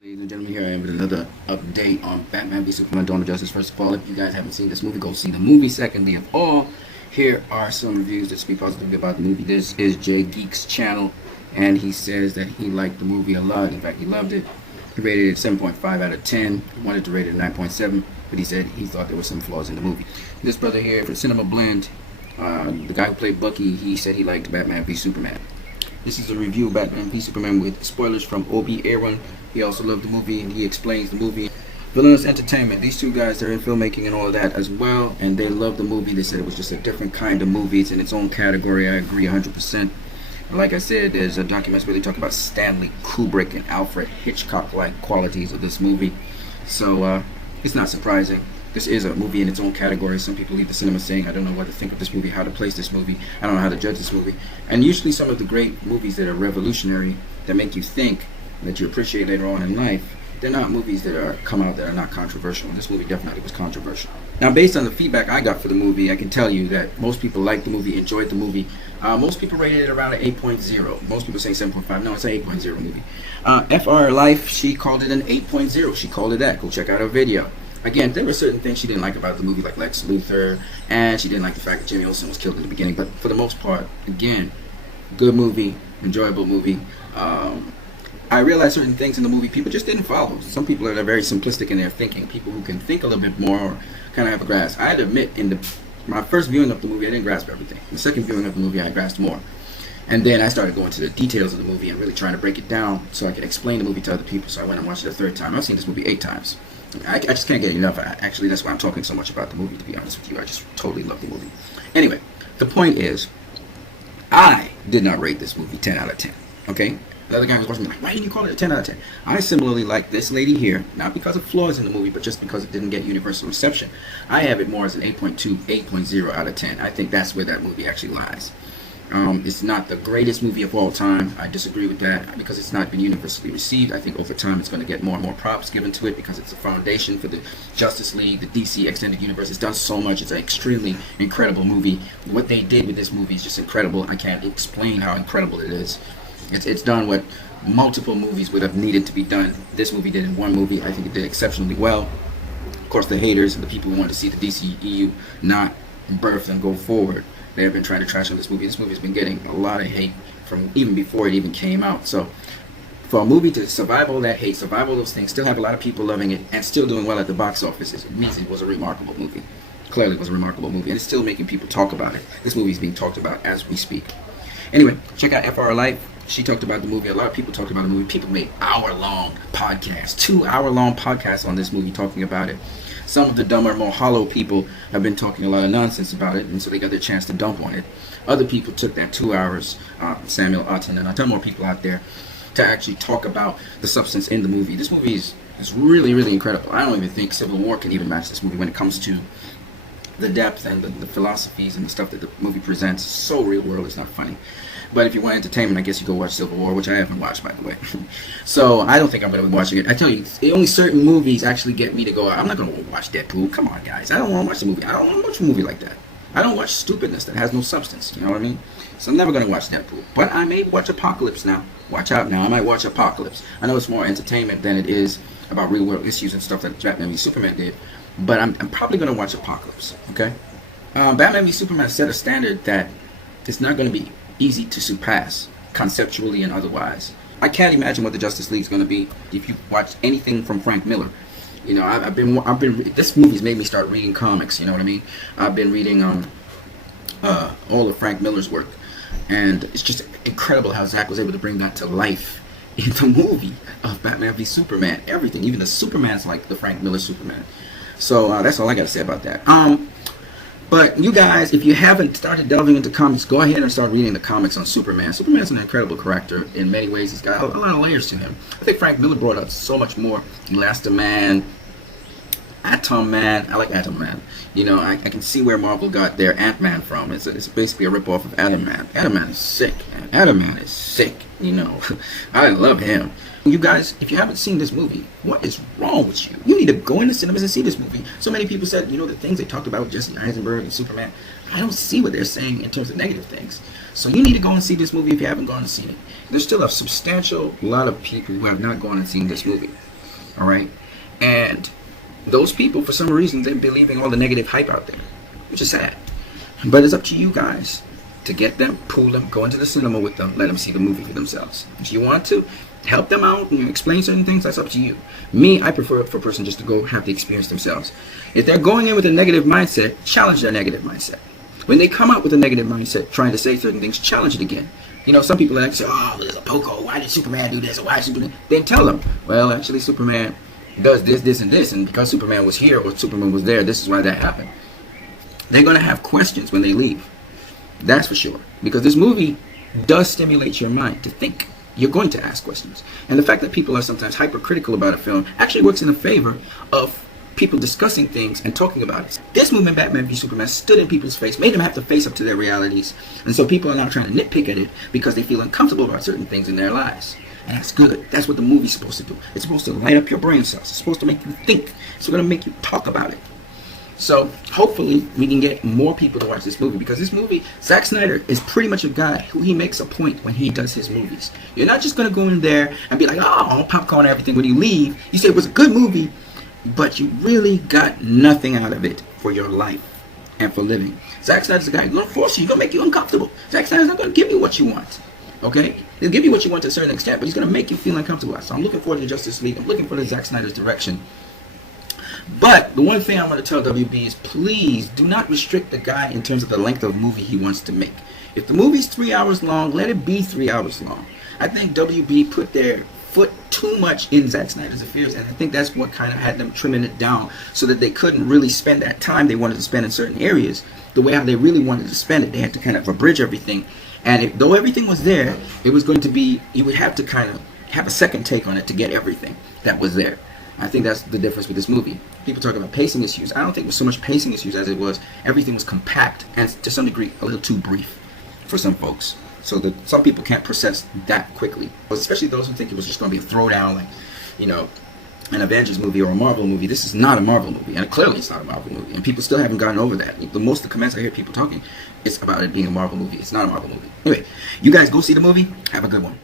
Ladies and gentlemen, here I am with another update on Batman v Superman: Dawn of Justice. First of all, if you guys haven't seen this movie, go see the movie. Secondly of all, here are some reviews that speak positively about the movie. This is Jay Geek's channel, and he says that he liked the movie a lot. In fact, he loved it. He rated it 7.5 out of 10. He wanted to rate it 9.7, but he said he thought there were some flaws in the movie. This brother here for Cinema Blend, the guy who played Bucky, he said he liked Batman v Superman. This is a review of Batman v Superman with spoilers from Obi Aaron. He also loved the movie and he explains the movie. Villainous Entertainment. These two guys are in filmmaking and all of that as well, and they loved the movie. They said it was just a different kind of movie. It's in its own category. I agree 100%. Like I said, there's a documentary where they talk about Stanley Kubrick and Alfred Hitchcock-like qualities of this movie. So it's not surprising. This is a movie in its own category. Some people leave the cinema saying, I don't know what to think of this movie, how to place this movie, I don't know how to judge this movie. And usually some of the great movies that are revolutionary, that make you think, that you appreciate later on in life, they're not movies that are come out that are not controversial. And this movie definitely was controversial. Now, based on the feedback I got for the movie, I can tell you that most people liked the movie, enjoyed the movie. Most people rated it around an 8.0. Most people say 7.5. No, it's an 8.0 movie. FR Life, she called it an 8.0. She called it that. Go check out her video. Again, there were certain things she didn't like about the movie, like Lex Luthor, and she didn't like the fact that Jimmy Olsen was killed in the beginning. But for the most part, again, good movie, enjoyable movie. I realized certain things in the movie people just didn't follow. Some people are very simplistic in their thinking. People who can think a little bit more or kind of have a grasp. I had to admit, my first viewing of the movie, I didn't grasp everything. The second viewing of the movie, I grasped more. And then I started going to the details of the movie and really trying to break it down so I could explain the movie to other people. So I went and watched it a third time. I've seen this movie 8 times. I just can't get enough. Actually, that's why I'm talking so much about the movie, to be honest with you. I just totally love the movie. Anyway, the point is, I did not rate this movie 10 out of 10. Okay? The other guy was watching me like, why didn't you call it a 10 out of 10? I similarly like this lady here, not because of flaws in the movie, but just because it didn't get universal reception. I have it more as an 8.2, 8.0 out of 10. I think that's where that movie actually lies. It's not the greatest movie of all time. I disagree with that because it's not been universally received. I think over time it's going to get more and more props given to it because it's a foundation for the Justice League, the DC Extended Universe. It's done so much. It's an extremely incredible movie. What they did with this movie is just incredible. I can't explain how incredible it is. It's done what multiple movies would have needed to be done. This movie did in one movie. I think it did exceptionally well. Of course, the haters and the people who want to see the DCEU not birth and go forward, they have been trying to trash on this movie. This movie has been getting a lot of hate from even before it even came out. So for a movie to survive all that hate, survive all those things, still have a lot of people loving it, and still doing well at the box office, it means it was a remarkable movie. Clearly it was a remarkable movie, and it's still making people talk about it. This movie is being talked about as we speak. Anyway, check out FR Life. She talked about the movie. A lot of people talked about the movie. People made hour-long podcasts, 2-hour-long podcasts on this movie talking about it. Some of the dumber, more hollow people have been talking a lot of nonsense about it, and so they got their chance to dump on it. Other people took that 2 hours, Samuel Otten and a ton more people out there, to actually talk about the substance in the movie. This movie is really, really incredible. I don't even think Civil War can even match this movie when it comes to the depth and the philosophies and the stuff that the movie presents. It's so real world, it's not funny. But if you want entertainment, I guess you go watch Civil War, which I haven't watched, by the way. So I don't think I'm going to be watching it. I tell you, only certain movies actually get me to go out. I'm not going to watch Deadpool. Come on, guys. I don't want to watch the movie. I don't want to watch a movie like that. I don't watch stupidness that has no substance. You know what I mean? So I'm never going to watch Deadpool. But I may watch Apocalypse now. Watch out now. I might watch Apocalypse. I know it's more entertainment than it is about real world issues and stuff that Batman v Superman did. But I'm probably going to watch Apocalypse. Okay? Batman v Superman set a standard that it's not going to be easy to surpass conceptually and otherwise. I can't imagine what the Justice League is going to be if you watch anything from Frank Miller. You know, I've been this movie's made me start reading comics. You know what I mean? I've been reading all of Frank Miller's work, and it's just incredible how Zack was able to bring that to life in the movie of Batman v Superman. Everything, even the Superman's like the Frank Miller Superman. So that's all I got to say about that. But you guys, if you haven't started delving into comics, go ahead and start reading the comics on Superman. Superman's an incredible character in many ways. He's got a lot of layers to him. I think Frank Miller brought out so much more. Elastoman, Atom Man. I like Atom Man. You know, I can see where Marvel got their Ant-Man from. It's basically a ripoff of Atom Man. Atom Man is sick, man. Atom Man is sick. You know, I love him. You guys, if you haven't seen this movie, what is wrong with you? You need to go into cinemas and see this movie. So many people said, you know, the things they talked about with Jesse Eisenberg and Superman, I don't see what they're saying in terms of negative things. So you need to go and see this movie if you haven't gone and seen it. There's still a substantial lot of people who have not gone and seen this movie. All right, and those people, for some reason, they're believing all the negative hype out there, which is sad. But it's up to you guys to get them, pull them, go into the cinema with them, let them see the movie for themselves. If you want to help them out and explain certain things, that's up to you. Me, I prefer for a person just to go have the experience themselves. If they're going in with a negative mindset, challenge their negative mindset. When they come out with a negative mindset, trying to say certain things, challenge it again. You know, some people like say, oh, there's a Poco, why did Superman do this, or why did Superman? Then tell them, well, actually Superman does this, this, and this, and because Superman was here or Superman was there, this is why that happened. They're going to have questions when they leave. That's for sure. Because this movie does stimulate your mind to think. You're going to ask questions. And the fact that people are sometimes hypercritical about a film actually works in the favor of people discussing things and talking about it. This movement, Batman v Superman, stood in people's face, made them have to face up to their realities. And so people are now trying to nitpick at it because they feel uncomfortable about certain things in their lives. And that's good. That's what the movie's supposed to do. It's supposed to light up your brain cells. It's supposed to make you think. It's going to make you talk about it. So hopefully we can get more people to watch this movie, because this movie, Zack Snyder is pretty much a guy who he makes a point when he does his movies. You're not just going to go in there and be like, oh, popcorn and everything. When you leave, you say it was a good movie, but you really got nothing out of it for your life and for living. Zack Snyder's a guy who's going to force you. He's going to make you uncomfortable. Zack Snyder's not going to give you what you want. Okay? He'll give you what you want to a certain extent, but he's going to make you feel uncomfortable. So I'm looking forward to Justice League. I'm looking for the Zack Snyder's direction. But the one thing I want to tell WB is, please do not restrict the guy in terms of the length of movie he wants to make. If the movie's 3 hours long, let it be 3 hours long. I think WB put their foot too much in Zack Snyder's affairs, and I think that's what kind of had them trimming it down so that they couldn't really spend that time they wanted to spend in certain areas the way how they really wanted to spend it. They had to kind of abridge everything, and though everything was there, it was going to be, you would have to kind of have a second take on it to get everything that was there. I think that's the difference with this movie. People talk about pacing issues. I don't think it was so much pacing issues as it was everything was compact and to some degree a little too brief for some folks. So that some people can't process that quickly. Especially those who think it was just going to be a throwdown like, you know, an Avengers movie or a Marvel movie. This is not a Marvel movie, and clearly it's not a Marvel movie. And people still haven't gotten over that. The most of the comments I hear people talking is about it being a Marvel movie. It's not a Marvel movie. Anyway, you guys go see the movie. Have a good one.